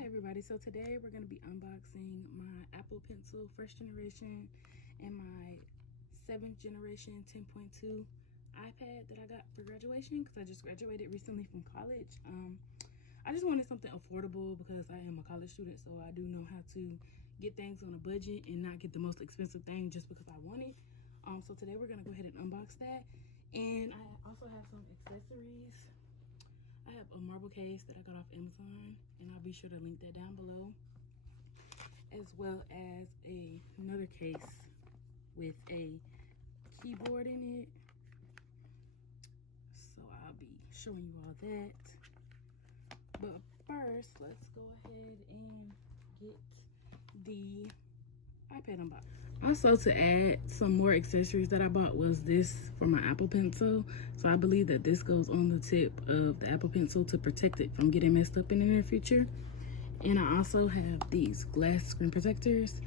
Hi everybody, so today we're going to be unboxing my Apple Pencil first generation and my 7th generation 10.2 iPad that I got for graduation because I just graduated recently from college. I just wanted something affordable because I am a college student, so I do know how to get things on a budget and not get the most expensive thing just because I want it. So today we're going to go ahead and unbox that, and I also have some accessories. I have a marble case that I got off Amazon, and I'll be sure to link that down below, as well as another case with a keyboard in it. So I'll be showing you all that. But first, let's go ahead and get the iPad unboxed. Also, to add some more accessories that I bought was this for my Apple Pencil. So I believe that this goes on the tip of the Apple Pencil to protect it from getting messed up in the near future. And I also have these glass screen protectors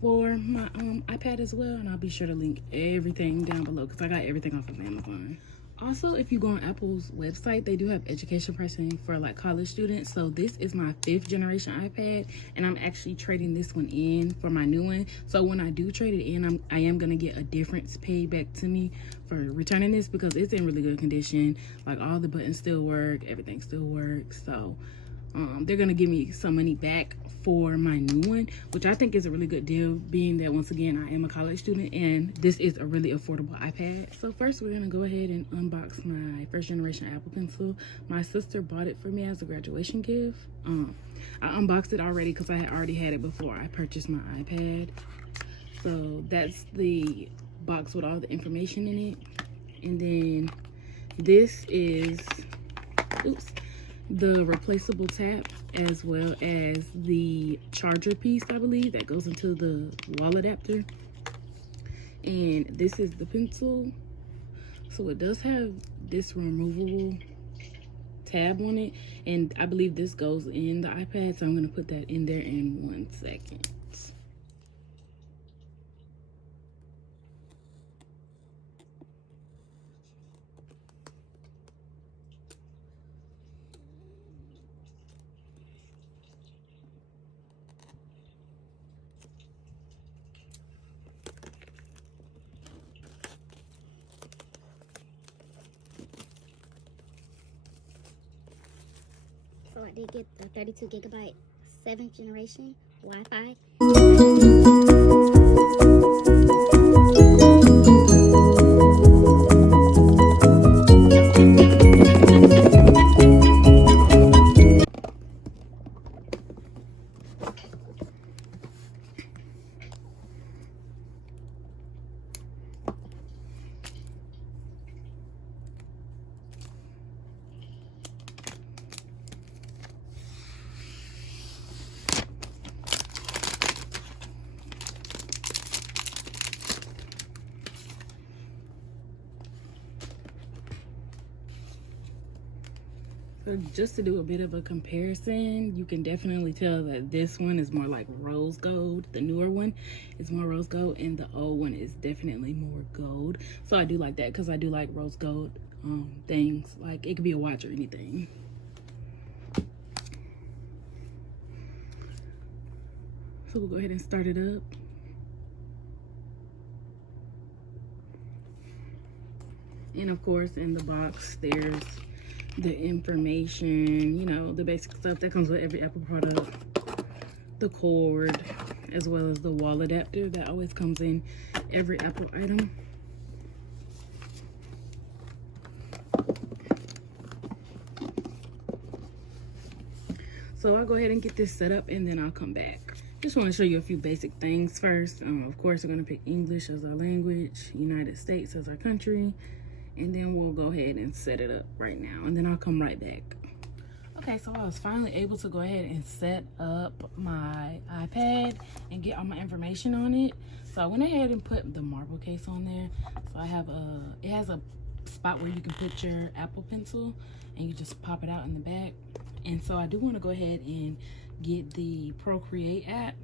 for my iPad as well, and I'll be sure to link everything down below because I got everything off of Amazon. Also, if you go on Apple's website, they do have education pricing for like college students. So this is my 5th generation iPad, and I'm actually trading this one in for my new one. So when I do trade it in, I am gonna get a difference paid back to me for returning this because it's in really good condition. Like all the buttons still work, everything still works. So they're gonna give me some money back for my new one, which I think is a really good deal, being that once again I am a college student and this is a really affordable iPad. So first we're gonna go ahead and unbox my first generation Apple Pencil. My sister bought it for me as a graduation gift. I unboxed it already because I had already had it before I purchased my iPad. So that's the box with all the information in it. And then this is the replaceable tab, as well as the charger piece, I believe, that goes into the wall adapter. And this is the pencil. So it does have this removable tab on it, and I believe this goes in the iPad, so I'm going to put that in there in 1 second. So I did get the 32 gigabyte 7th generation Wi-Fi. So just to do a bit of a comparison, you can definitely tell that this one is more like rose gold. The newer one is more rose gold, and the old one is definitely more gold. So I do like that because I do like rose gold things. Like it could be a watch or anything. So we'll go ahead and start it up. And of course, in the box, there's the information, you know, the basic stuff that comes with every Apple product. The cord, as well as the wall adapter that always comes in every Apple item. So I'll go ahead and get this set up and then I'll come back. Just want to show you a few basic things first. Of course, we're going to pick English as our language, United States as our country, and then we'll go ahead and set it up right now, and then I'll come right back. Okay, so I was finally able to go ahead and set up my iPad and get all my information on it. So I went ahead and put the marble case on there. So I have it has a spot where you can put your Apple Pencil and you just pop it out in the back. And so I do want to go ahead and get the Procreate app,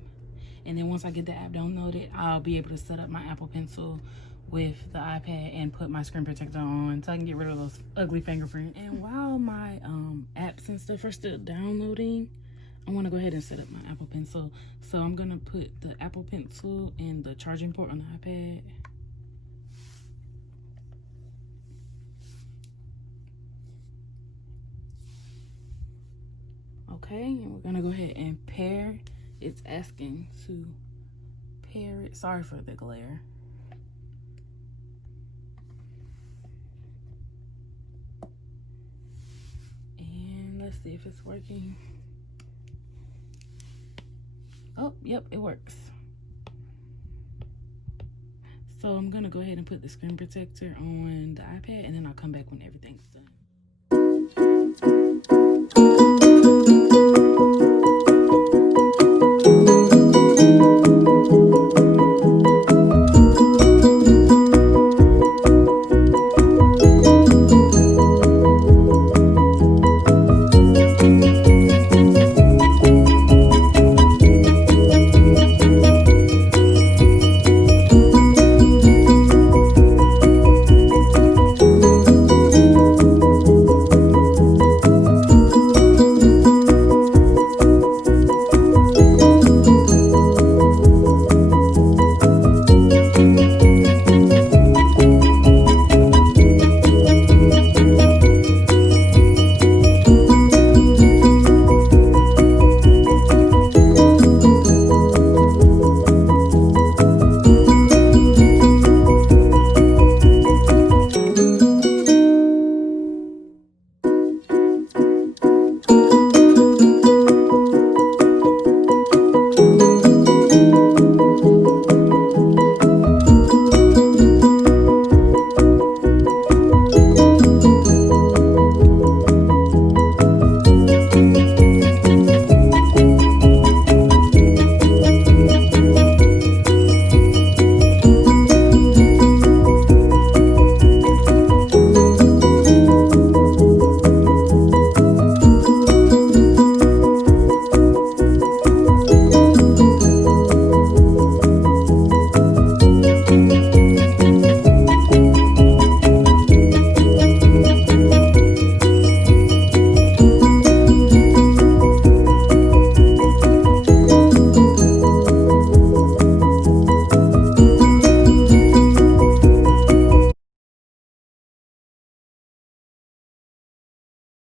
and then once I get the app downloaded, I'll be able to set up my Apple Pencil with the iPad and put my screen protector on so I can get rid of those ugly fingerprints. And while my apps and stuff are still downloading, I want to go ahead and set up my Apple Pencil. So I'm gonna put the Apple Pencil and the charging port on the iPad. Okay, and we're gonna go ahead and pair. It's asking to pair it. Sorry for the glare. And let's see if it's working. Oh, yep, it works. So I'm gonna go ahead and put the screen protector on the iPad, and then I'll come back when everything's done.